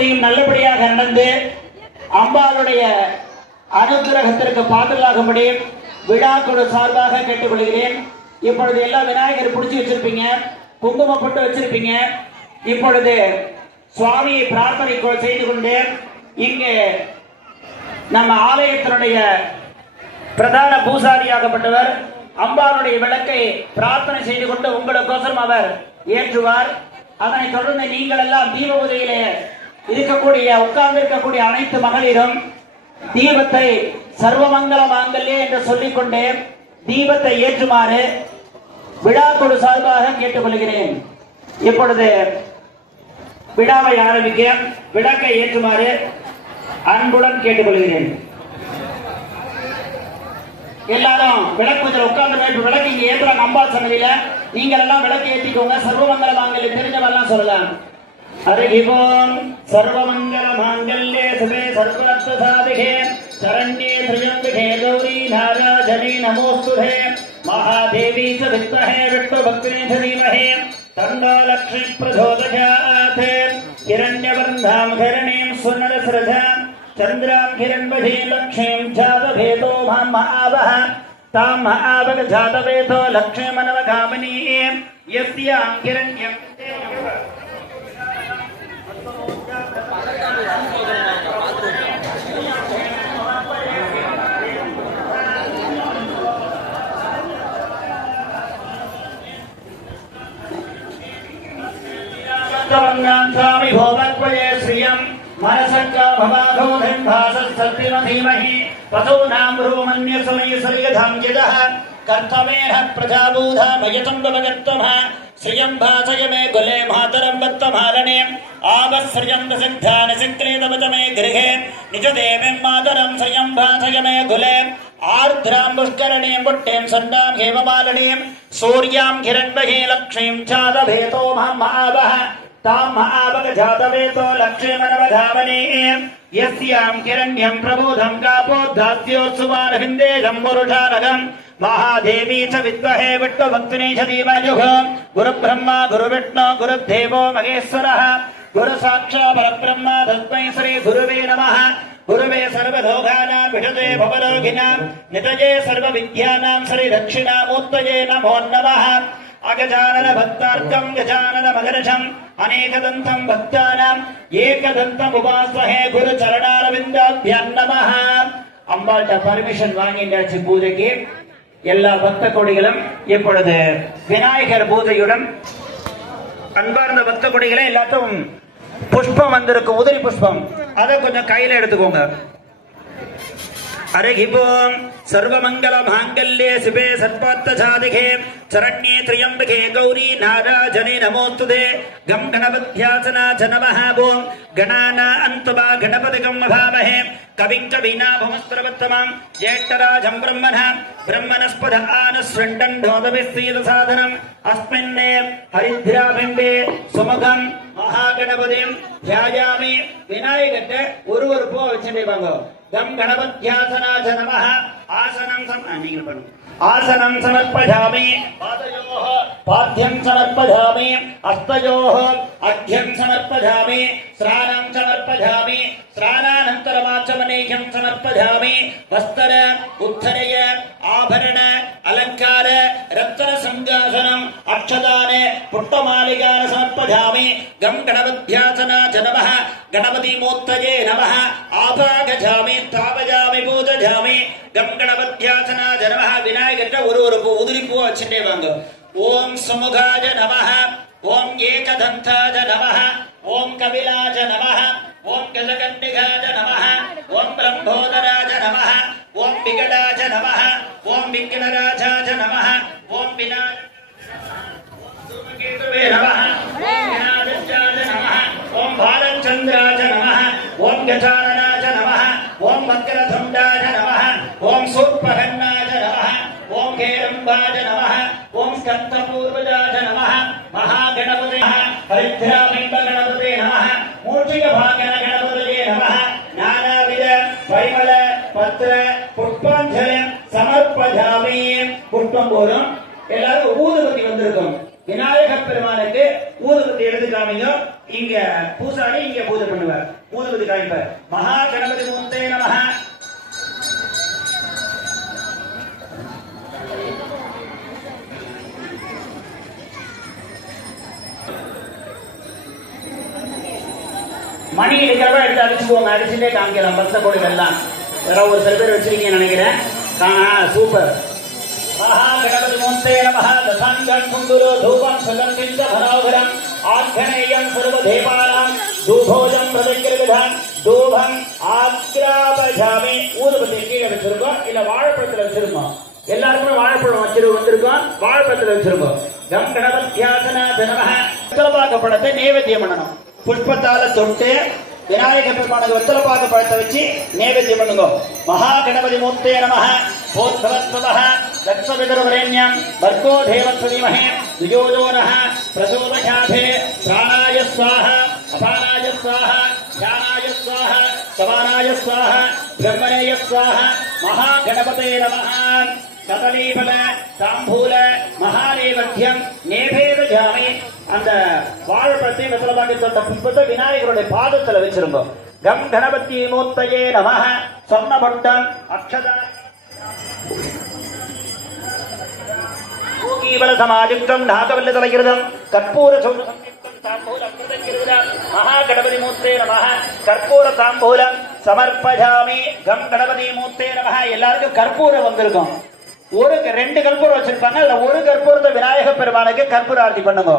பூஜையும் நல்லபடியாக நடந்து அம்பாளுடைய அனுகிரகத்திற்கு பாதுகாக்கும்படி விழா குழு சார்பாக கேட்டுக்கொள்கிறேன். இப்பொழுது எல்லா விநாயகர் பிடிச்சி வச்சிருப்பீங்க, குங்குமம் போட்டு வச்சிருப்பீங்க. இப்பொழுது சுவாமியை பிரார்த்தனை செய்து கொண்டு இங்கே நம்ம ஆலயத்தினுடைய பிரதான பூசாரியாகப்பட்டவர் அம்பாளுடைய விளக்கை பிரார்த்தனை செய்து கொண்டு உங்களுக்கோசரம் அவர் ஏற்றுவார். அதனை தொடர்ந்து நீங்கள் எல்லாம் தீப உதவியிலே உட்கார்ந்து இருக்கக்கூடிய அனைத்து மகளிரும் தீபத்தை சர்வமங்கல மாங்கல்யே என்று சொல்லிக்கொண்டே தீபத்தை ஏற்றுமாறு விழாக்குழு சார்பாக கேட்டுக்கொள்கிறேன். இப்பொழுது விழாவை ஆரம்பிக்க விளக்கை ஏற்றுமாறு அன்புடன் கேட்டுக்கொள்கிறேன். எல்லாரும் விளக்கு உட்கார்ந்து விளக்கு இங்க ஏற்றுறாங்க அம்பாள் சன்னதியில. நீங்கள் எல்லாம் விளக்கு ஏற்றிக்கோங்க. சர்வமங்கல மாங்கல்யம் தெரிஞ்சவெல்லாம் சொல்லலாம். ஹரிஹிவோம் சர்வமங்கல மாங்கல்யே சுபே சர்வரத்ன சாதிகே சரண்யே த்ரியம்பிகே கௌரி நாராஜனே நமோஸ்துதே மகாதேவி ச வித்மஹே விஷ்ணுபக்தினே ச தீமஹி தன்னோ லக்ஷ்மீ பிரச்சோதயாத். ஹிரண்யவர்ணாம் ஹிரண்யம் சுவர்ணரஸ்ரஜாம் சந்திராம் ஹிரண்மஹே லக்ஷ்மீம் ஜாதவேதோ மஹாவஹ தாம் மஹாவக ஜாதவேதோ லக்ஷ்மீமனவகாமினீ யஸ்யாம் ஹிரண்யம் स्वामी भोगत्वये श्रियम् मनसक्का भवाघोधन् भासत्सत्यमधीमहि पतूनां भ्रूमन्यसमयसर्यधां यदः कर्तमेह प्रजाबूधा भयतं भवगत्तमः श्रियं भासय मे कुले मातरं वत्तमालने आवश्रियं प्रसिद्धानि सिक्रीतवच मे गृहे निजदेवीं मातरं श्रियं भासय मे कुले आर्द्रां पुष्करणीं पुट्टीं सन्दां हेममालिनीं सूर्यां हिरण्महीं लक्ष्मीं जातभेतो महावः तां महावग जातवेतो लक्ष्मीमनवधामनी यस्यां हिरण्यं प्रबोधं कापोद्धास्योत्सुवानभिन्देशं पुरुषानघं महादेवी च विद्महे विष्णुभक्तिनी च धीमहि गुरुब्रह्मा गुरुविष्णु गुरुदेवो महेश्वरः गुरुसाक्षात् परब्रह्म तस्मै श्री गुरुवे नमः. गुरुवे सर्वलोकानां विषते भवरोगिणां नितये सर्वविद्यानां श्री दक्षिणामूर्तये नमो नमः. अगजानन भक्तार्कं गजानन मगरजम् अनेकदन्तं भक्तानाम् एकदन्तम् उपास्महे गुरु चरणारविन्दाभ्यां नमः. அம்பாள்கிட்ட பர்மிஷன் வாங்கிட்டாச்சு பூஜைக்கு. எல்லா பக்த கொடிகளும் இப்பொழுது விநாயகர் பூஜையுடன் அன்பார்ந்த பக்த கொடிகளை எல்லாத்தையும் புஷ்பம் வந்திருக்கு, உதிரி புஷ்பம், அதை கொஞ்சம் கையில எடுத்துக்கோங்க. हरिहिवों सर्वमंगल मांगल्ये शिवे सर्वार्थ साधिके शरण्ये त्र्यंबके गौरी नाराजने नमोस्तुते गं गणपत्यासना नमः. ओं गणाना अंतवा गणपतिगं भामहे कविं कवीनाभमस्त्रवत्तमं ज्येष्ठराजं ब्रह्मणस्पद आनस्वण्डन्धोदविस्तीतसाधनम् अस्मिन्ने हरिद्राबिम्बे सुमुखं महागणपतिं ध्यायामि. विनायकटे ஒரு பூ வச்சிருப்பாங்க. गं गणपत्यासनाय नमः. आसनं समर्पयामि पादयोः पाद्यं समर्पयामि हस्तयोः अर्घ्यं समर्पयामि स्नानं समर्पयामि स्नानानन्तरमाचमनेयं समर्पयामि. वस्त्र उत्थनय आभरण अलङ्कार रत्न संगासनम् अक्षदान पुष्पमालिकान् समर्पयामि. गं गणपत्यासनाय नमः. गणपति मूर्तये नमः. आभागजामि तावयामि पूजयामि. गं गणपत्यासनाय नमः. विनायकटे ஒரு உதிரி பூ வச்சிட்டே வாங்க. ஓம் சுமுகாய நமः. ஓம் ஏகதந்தாய நமः. ஓம் கபிலாய நமः. ஓம் கஜகன்னிகாய நமः. ஓம் பிரம்போதராய நமः. ஓம் விகடாய நமः. ஓம் விக்னராஜாய நமः. ஓம் விநாய கேதுவே நமः. ஓம் விநாயகாய நமः. ஓம் பாலச்சந்திராய நமः. ஓம் கஜானனாய நமः. ஓம் வக்ரதுண்டாய நமः. ஓம் சூர்பகன்னாய நமः. ओम हेरंबाज नमः. ओम स्कंदपूर्वजाज नमः. महागणपते हरिद्राबिंब गणपते नमः. मूर्तिक भागन गणपते नमः. नानाविध परिमल पत्र पुष्पांजलि समर्पयामि. पुष्पम போறோம். எல்லாரும் ஊதுபத்தி வந்திருக்கும். விநாயக பெருமானுக்கு ஊதுபத்தி எடுத்து காமிங்க. இங்க பூசாரி இங்க பூஜை பண்ணுவார், ஊதுபதி காமிப்பார். மகா கணபதி மூர்த்தே நமஹ. மணி எடுக்கிறவா எடுத்து அடிச்சுக்கோங்க, அடிச்சுட்டே காமிக்கலாம். பக்த கோடிகள் எல்லாம் யாராவது ஒரு சில பேர் வச்சிருக்கீங்க நினைக்கிறேன். சூப்பர். மகா கணபதி மூர்த்தே நமஹ. தசாங்கன் குங்குரு தூபம் சுகந்திந்த மனோகரம் ஆக்னேயம் சர்வதேவானாம் தூபோஜம் பிரதிகிருதம் தூபம் ஆக்ராபஜாமி. ஊதுபத்தி கீழே வச்சிருக்கோம், இல்ல வாழைப்பழத்துல வச்சிருக்கோம். எல்லாருக்குமே வாழைப்பழம் வந்திருக்கோம், வாழைப்பழத்துல வச்சிருக்கோம். கம் கணபத்யாசனாய நமஹ. வெத்தலபாக்கு பழத்தை நைவேத்தியம் பண்ணணும். புஷ்பத்தால தொட்டு விநாயகர் பெருமானுக்கு வெத்தலபாக்கு பழத்தை வச்சு நைவேத்தியம் பண்ணுங்க. மகா கணபதி மூர்த்தே நமஹ. போத்வத்வதஹ லக்ஷ்மவிதரவரேண்யம் வர்கோ தேவத்வதிமஹே தியோஜோனஹ பிரசோதயாதே. பிராணாய ஸ்வாஹ அபானாய ஸ்வாஹ ஞானாய ஸ்வாஹ சமானாய ஸ்வாஹ பிரம்மணேய ஸ்வாஹ. மகா கணபதே நமஹ. கதலீபல தாம்பூல மகாநேவத்தியம் நேவேதஜாமி. அந்த வாழைப்பழத்தை வெத்தலபாக்கி தொட்ட புஷ்பத்தை விநாயகருடைய பாதத்துல வச்சிருங்க. கம் கணபதி மூர்த்தயே நமஹ. சொர்ணபட்டம் அக்ஷதா பூகீபல சமாயுக்தம் நாகவல்ல தலைகிருதம் கற்பூர மகா கணபதி மூர்த்தே நமஹ. கற்பூர தாம்பூலம் சமர்ப்பஜாமி. கம் கணபதி மூர்த்தே நமஹ. எல்லாருக்கும் கற்பூரம் வந்திருக்கும். ஒரு 2 கற்பூரம் வச்சிருப்பாங்க, அதுல ஒரு கற்பூரத்தை விநாயக பெருமானுக்கு கற்பூர ஆரத்தி பண்ணுங்க.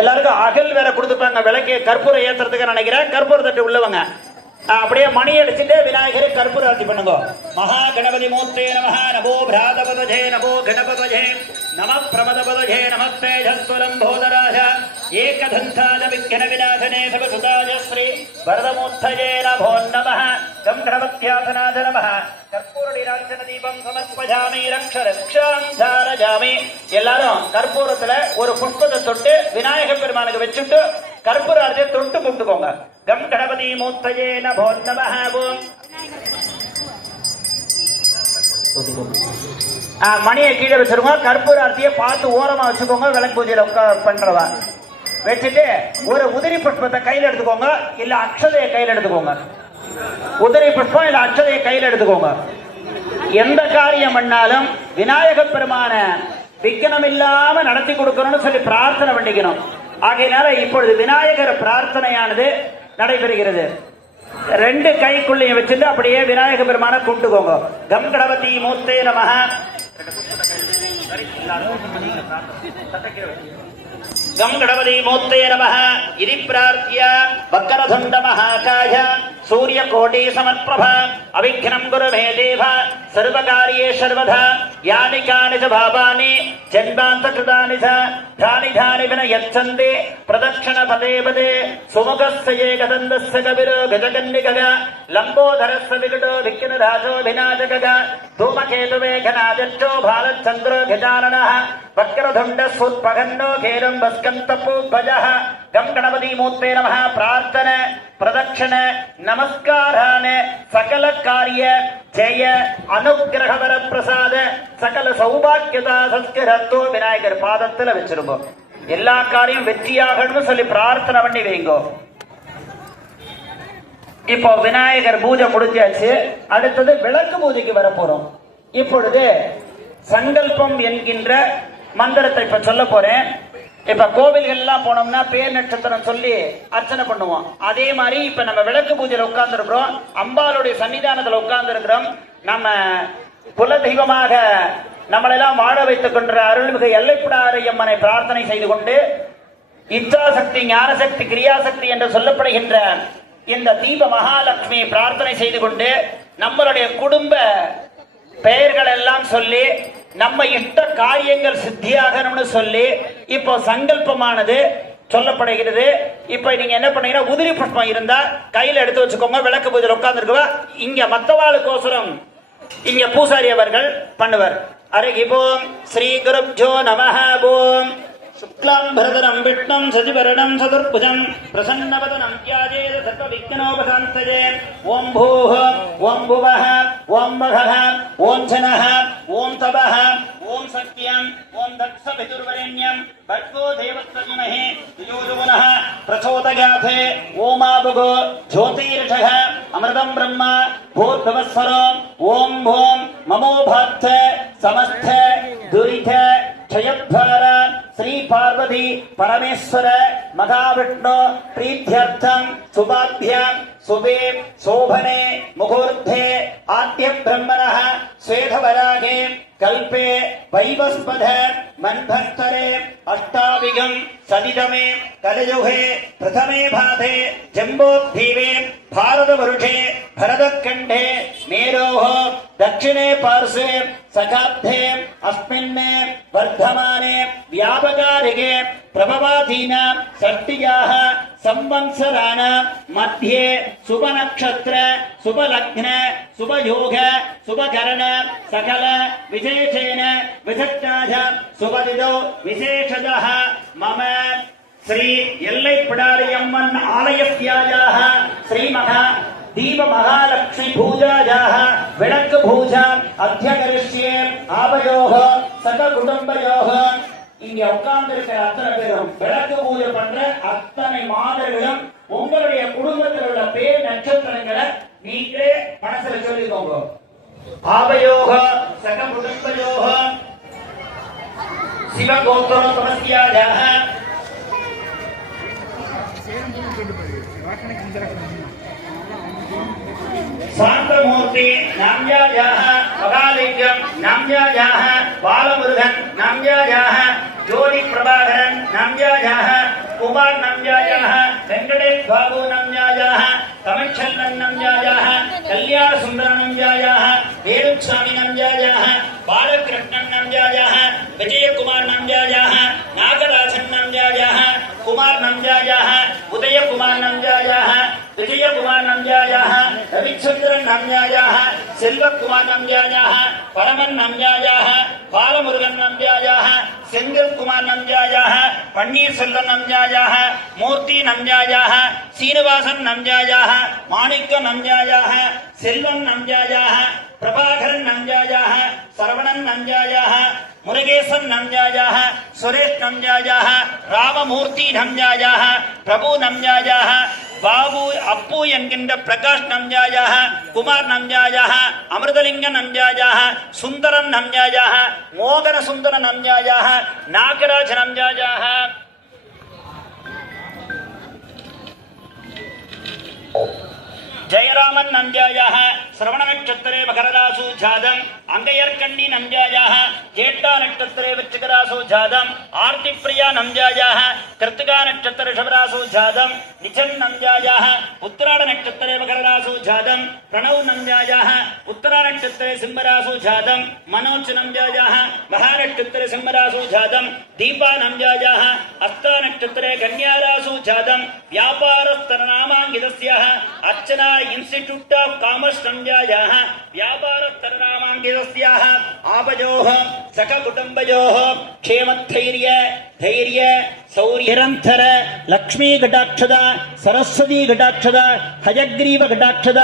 எல்லாருக்கும் அகல் வேற கொடுத்துப்பாங்க, விளக்கு கற்பூரம் ஏத்துறதுக்கு நினைக்கிறேன். கற்பூர தட்டு உள்ளவங்க அப்படியே மணி அடிச்சுட்டு விநாயகரை கற்பூர ஆரத்தி பண்ணுங்க. மகா கணபதி மூர்த்தே நமஹ. நமோ பிராதபதஜே நமோ கணபதஜே நம பிரமதபதஜே நம தேஜஸ்வலம்போதராஜ ஏகதந்தாஜ விக்ன விநாசனே சகசுதாஜ ஸ்ரீ வரதமூர்த்தஜே நமோ நமஹ. கம் கணபத்யாசனாஜ நமஹ. கற்பூரடிராஜன தீபம் சமர்ப்பஜாமி ரக்ஷ ரக்ஷாம் தாரஜாமி. எல்லாரும் கற்பூரத்துல ஒரு புஷ்பத்தை தொட்டு விநாயக பெருமானுக்கு வச்சுட்டு கற்பூர ஆரத்தியை தொட்டு கும்பிட்டுக்கோங்க. கம் கணபதி மூர்த்தஜே நமோ நமஹ. மணியை கீழே வச்சிருங்க. கற்பூர ஆரத்தியை பார்த்து ஓரமா வச்சுக்கோங்க. விளக்கு பூஜையில பண்றவா வச்சுட்டு ஒரு உதிரி புஷ்பத்தை கையில எடுத்துக்கோங்க, இல்ல அக்ஷதையை கையில எடுத்துக்கோங்க. உதிரி புஷ்பம் இல்ல அக்ஷதையை கையில எடுத்துக்கோங்க. எந்த காரியம் பண்ணாலும் விநாயக பெருமான விக்னம் இல்லாம நடத்தி கொடுக்கணும்னு சொல்லி பிரார்த்தனை பண்ணிக்கணும். ஆகையினால இப்பொழுது விநாயகர் பிரார்த்தனையானது நடைபெறுகிறது. 2 கைக்குள்ளையும் வச்சுட்டு அப்படியே விநாயக பெருமான கும்பிட்டுக்கோங்க. கம் கணபதி மூர்த்தே நமஹ. கம் கணபதி மூர்த்தே நமஹ. இதி பிரார்த்திய வக்கரதுண்ட மகாகாய சூரிய கோடி சமர்ப்பிரப அவிக்னம் குரு மே தேவ சர்வகாரியே சர்வதா யானி கானி ச பாபானி ஜன்மாந்த கிருதானி ச தானி தானி வினயச்சந்தே பிரதக்ஷண பதே பதே சுமுகஸ்ய ஏகதந்தஸ்ய கபிரோ கஜகன்னிகக லம்போதரஸ்ய விகடோ விக்கின ராஜோ விநாயகக தூமகேது மேகநாதச்சோ பாலச்சந்திரோ கஜானனः வக்ரதுண்ட சுத்பகன்னோ கேரம் பஸ்கந்தபூபஜः. கம் கணபதி மூர்த்தே நமஹ. பிரார்த்தனை பிரதட்சண நமஸ்காரான சகல காரிய ஜெய அனுகிரகவர பிரசாத சகல சௌபாக்கியதா சஸ்கிரத்தோ விநாயகர் பாதத்துல வச்சிருக்கோம். எல்லா காரியம் வெற்றியாகணும்னு சொல்லி பிரார்த்தனை பண்ணி வைங்கோ. இப்போ விநாயகர் பூஜை முடிஞ்சாச்சு. அடுத்தது விளக்கு பூஜைக்கு வர போறோம். இப்பொழுது சங்கல்பம் என்கின்ற மந்திரத்தை இப்ப சொல்ல போறேன். இப்ப கோவில்கள் எல்லாம் போனோம்னா பேர் நட்சத்திரம் சொல்லி அர்ச்சனை பண்ணுவோம். அதே மாதிரி இப்ப நம்ம விளக்கு பூஜையில உட்கார்ந்து இருக்கிறோம், அம்பாளுடைய சன்னிதானத்துல உட்கார்ந்து இருக்கிறோம். நம்ம குல தெய்வமாக நம்மளெல்லாம் வாழ வைத்துக் கொண்ட அருள்மிகு எல்லைப்படாரியம்மனை பிரார்த்தனை செய்து கொண்டு இச்சாசக்தி ஞானசக்தி கிரியாசக்தி என்று சொல்லப்படுகின்ற இந்த தீப மகாலட்சுமி பிரார்த்தனை செய்து கொண்டு நம்மளுடைய குடும்ப பெயர்கள் எல்லாம் சொல்லி நம்ம இஷ்ட காரியங்கள் சித்தியாகணும்னு சொல்லி இப்போ சங்கல்பமானது சொல்லப்படுகிறது. இப்ப நீங்க என்ன பண்ணீங்கன்னா உதிரி புஷ்பம் இருந்தா கையில எடுத்து வச்சுக்கோங்க. விளக்கு பூஜையில் உட்கார்ந்து இருக்கவா இங்க மத்தவாளுக்கோசரம் இங்க பூசாரி அவர்கள் பண்ணுவார். அருகி போம் ஸ்ரீ குருப்ஜோ நமஹ. போம் शुक्लांबरधरं विष्णुं शशिवर्णं चतुर्भुजं प्रसन्नवदनं ध्यायेत् सर्वविघ्नोपशान्तये। ओं भूः ओं भुवः ओं वहः ओं जनः ओं तपः ओं सत्यं ओं दक्षपितुर्वरेण्यं भर्गो देवस्य धीमहि धियो यो नः प्रचोदयात्। ओमावुगो ज्योतिर्षः अमृतं ब्रह्म भूर्भुवस्वरो ओं भूं ममो भक्त समस्थ दुरित क्षयद्वार श्री पार्वती परमेश्वर महाविष्णु प्रीत्यर्थं शुभाभ्यां शुभे शोभने मुहूर्ते आद्य ब्रह्मणः श्वेतवराहे कल्पे वैवस्वत मन्वन्तरे अष्टाविगं सदितमे कलयुगे प्रथमे भाते जम्बोद्वीपे भारतवर्षे भरतखण्डे मेरोः दक्षिणे पार्श्वे सखाब्धे अस्मिन् वर्धमाने व्यापकारिके प्रभवाधीन षष्टियाः संवत्सराणां मध्ये शुभनक्षत्र शुभलग्न शुभयोग शुभकरण सकल विशेषेण विशिष्टाः शुभदिनौ विशेषतः मम श्री एल्लैपिडारियम्मन् आलयस्यायाः श्रीमहा दीप महालक्ष्मी पूजायाः विडक्कु पूजा अध्यकरिष्ये आवयोः सककुटुम्बयोः இங்க உட்கார்ந்திருக்கிற அத்தனை பேரும் விளக்கு பூஜை பண்ற அத்தனை மாதர்களும் உங்களுடைய குடும்பத்தில் உள்ள பேர் நட்சத்திரங்களை நீங்களே மனசுல சொல்லிக்கோங்க. ஆபயோக சக குடும்பயோக சிவகோத்திர சமஸ்யாயாக சாந்தமூர்த்தி நாம்யாயாக மகாலிங்கம் நாம்யாயாக பாலமுருகன் நாம்யாயாக ஜோதி பிரபாகரன் நாம்யாயாக कुमार नम्यायाः वेंकटेश बाबू नम्यायाः तमिळ्चेल्लन नम्यायाः कल्याण सुंदर नम्यायाः वेलुस्वामी नम्यायाः बालकृष्णन नम्यायाः विजय कुमार नम्यायाः नागराजन नम्यायाः कुमार नम्यायाः उदय कुमार नम्यायाः विजय कुमार नम्यायाः रविचंद्रन नम्यायाः सेल्व कुमार नम्यायाः परमन नम्यायाः बालमुरुगन नम्यायाः सेंगल कुमार नम्यायाः पन्नीर सेल्वन नम्यायाः मूर्ति नम्यायाः श्रीनिवासन नम्यायाः माणिक्य नम्यायाः सेल्वन नम्यायाः प्रभाकरन नम्यायाः सरवणन नम्यायाः मुरुगेशन नम्यायाः सुरेश नम्यायाः राममूर्ति नम्यायाः प्रभु नम्यायाः बाबू अप्पू एन्गिன்ற प्रकाश नम्यायाः कुमार नम्यायाः अमृतलिंग नम्यायाः सुंदरन नम्यायाः मोहन सुंदर नम्यायाः नागराज नम्यायाः जयरामन नम्यायाः श्रवण नक्षत्रे मकररासु जातम् अंगयर्कण्डी नम्यायाः जेष्ठा नक्षत्रे वृश्चिकरासु जातम् आर्तिप्रिया नम्यायाः कृत्तिका नक्षत्रे ऋषभरासु जातम् निचन् नम्यायाः उत्तरायण नक्षत्रे मकररासु जातम् प्रणव नम्यायाः उत्तरा नक्षत्रे सिंहरासु जातम् मनोज नम्यायाः महानक्षत्रे सिंहरासु जातम् दीपा नम्यायाः हस्ता नक्षत्रे कन्यारासु जातम् व्यापारस्तरनामाङ्कितस्याः अर्चना इंस्टिट्यूट ऑफ कॉमर्स नम्यायाः व्यापारस्तरनामाङ्कितस्याः आवयोः सककुटुम्बयोः क्षेमस्थैर्य धैर्य सौर्यरन्तर लक्ष्मी घटाक्षद सरस्वती घटाक्षद हयग्रीव घटाक्षद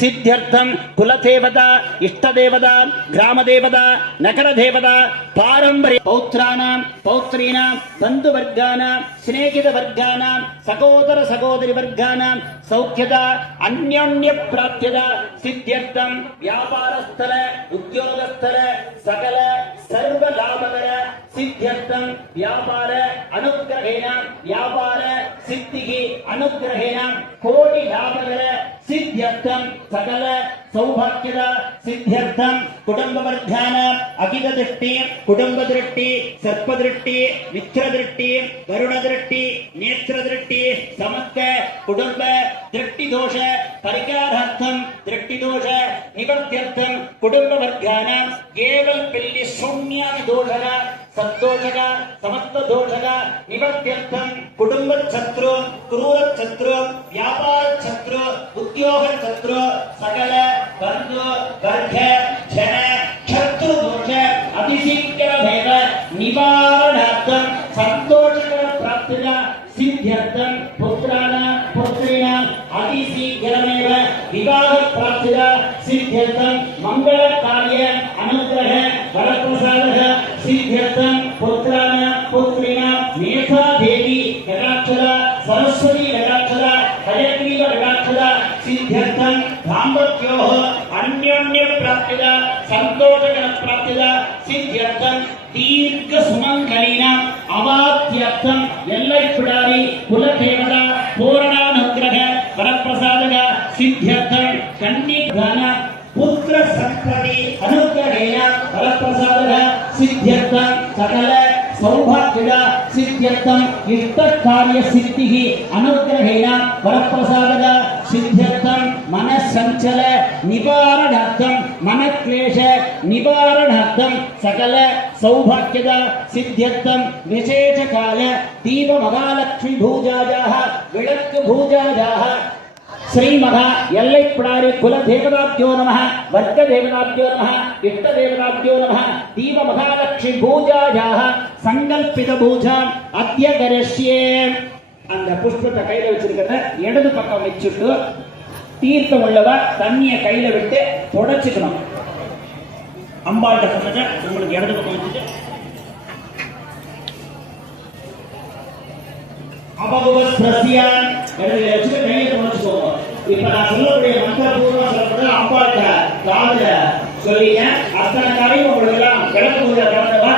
सिद्ध्यर्थं कुलदेवता इष्टदेवता ग्रामदेवता नगरदेवता पारंपर्य पौत्राणां पौत्रीणां बन्धुवर्गाणां स्नेहितवर्गाणां सहोदर सहोदरी वर्गाणां सौख्यता अन्योन्य प्राप्यता सिद्ध्यर्थं व्यापारस्थल उद्योगस्थल सकल सर्व लाभकर सिद्ध्यर्थं व्यापार अनुग्रहेण व्यापार सिद्धिः अनुग्रहेण कोटि लाभकर सिद्ध्यर्थं सकल सौभाग्यद सिद्ध्यर्थं कुटुम्बवर्धानां अकिल दृष्टि कुटुम्ब दृष्टि सर्प दृष्टि मित्र दृष्टि वरुण दृष्टि नेत्र दृष्टि समस्त कुटुम्ब दृष्टि दोष परिहारार्थं दृष्टि दोष निवर्त्यर्थं कुटुम्बवर्गानां केवल पिल्लि शून्यानि दोषः सत्दोषः समस्त दोषः निवर्त्यर्थं कुटुम्ब शत्रु क्रूर शत्रु व्यापार शत्रु उद्योग शत्रु सकल बंधु वर्ग जन शत्रु दोष अतिशीघ्रमेव निवारणार्थं संतोष ललिता देवी कटाक्षर सरस्वती कटाक्षर हयग्रीव कटाक्षर सिद्ध्यर्थं दाम्पत्योः अन्योन्य प्राप्तिद संतोषकर प्राप्तिद सिद्ध्यर्थं दीर्घ सुमंगलिना अवाप्त्यर्थं एल्लैपिडारी कुलदेवता पूर्णानुग्रह वरप्रसादक सिद्ध्यर्थं कन्यादान पुत्र संतति अनुग्रहेण वरप्रसादक सिद्ध्यर्थं सकल सौभाग्य सिद्ध्यर्थं इष्टकार्य सिद्धिः अनुग्रहेण वरप्रसादक सिद्ध्यर्थं मनस्संचल निवारणार्थं मनक्लेश निवारणार्थं सकल सौभाग्यद सिद्ध्यर्थं विशेषकाल दीप महालक्ष्मी भूजायाः विलक्क भूजायाः श्रीमहा एल्लैपिडारी कुल देवताभ्यो नमः वर्ग देवताभ्यो नमः इष्ट देवताभ्यो नमः दीप महालक्ष्मी पूजायाः संकल्पित पूजा अद्य करिष्ये அந்த புஷ்பத்தை கையில வச்சிருக்கிறத இடது பக்கம் வச்சுட்டு தீர்த்தம் உள்ளவ தண்ணியை கையில விட்டு தொடச்சிக்கணும். அம்பாள்கிட்ட சொன்னதை உங்களுக்கு இடது பக்கம் வச்சுட்டு அபகுவஸ்ரஸ்யான் இடத்துல வச்சு கையை தொடச்சுக்கோங்க. இப்ப நான் சொல்லக்கூடிய மந்திரபூர்வமா சொல்லப்படுற அம்பாள்கிட்ட காதுல சொல்லிங்க. அத்தனை காரியம் உங்களுக்கு எல்லாம் கிடக்குள்ள கிடந்தவா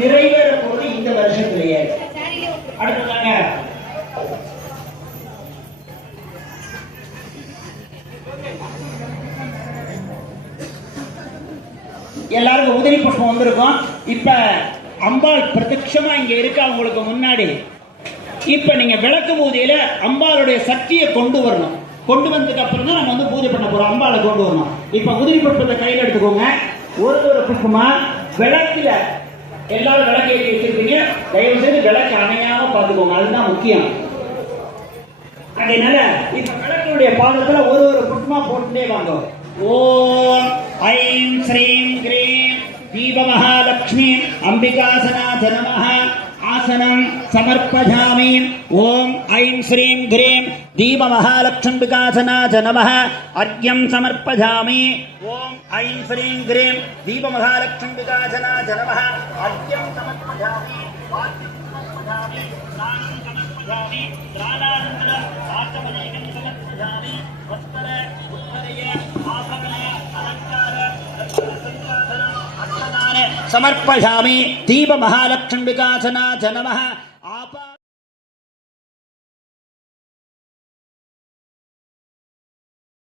நிறைவேற போது இந்த வருஷத்திலேயே. அடுத்ததாங்க எல்லாருக்கும் உதிரி புஷ்பம் வந்திருக்கும். இப்ப அம்பாள் பிரத்யட்சமா இங்க இருக்க அவங்களுக்கு முன்னாடி இப்ப நீங்க விளக்கு பூஜையில அம்பாளுடைய சக்தியை கொண்டு வரணும். கொண்டு வந்ததுக்கு அப்புறம் தான் நம்ம வந்து பூஜை பண்ண போறோம். அம்பாளை கொண்டு வரணும். இப்ப உதிரி புஷ்பத்தை கையில எடுத்துக்கோங்க. ஒரு புஷ்பமா விளக்குல எல்லாரும் விளக்கு ஏற்றி வச்சிருக்கீங்க. தயவு செய்து விளக்கு அணையாம பார்த்துக்கோங்க. அதுதான் முக்கியம். அதனால இப்ப விளக்குடைய பாதத்துல ஒரு புஷ்பமா போட்டுட்டே வாங்க. ஓம் ஐம் ஸ்ரீம் கிரீம் தீப மகாலட்சுமி அம்பிகாசனாத நமः आसनं समर्पयामि. ओम ऐं श्रीं ग्रीं दीप महालक्ष्मीकासनाय नमः अर्घ्यं समर्पयामि. ओम ऐं श्रीं ग्रीं दीप महालक्ष्मीकासनाय नमः अर्घ्यं समर्पयामि. स्नानं समर्पयामि. स्नानानन्तरं आचमनीयं समर्पयामि. वस्त्र उत्तरय आसमन अलङ्कार समर्पयामि. दीप महालक्ष्मीकासनाय नमः.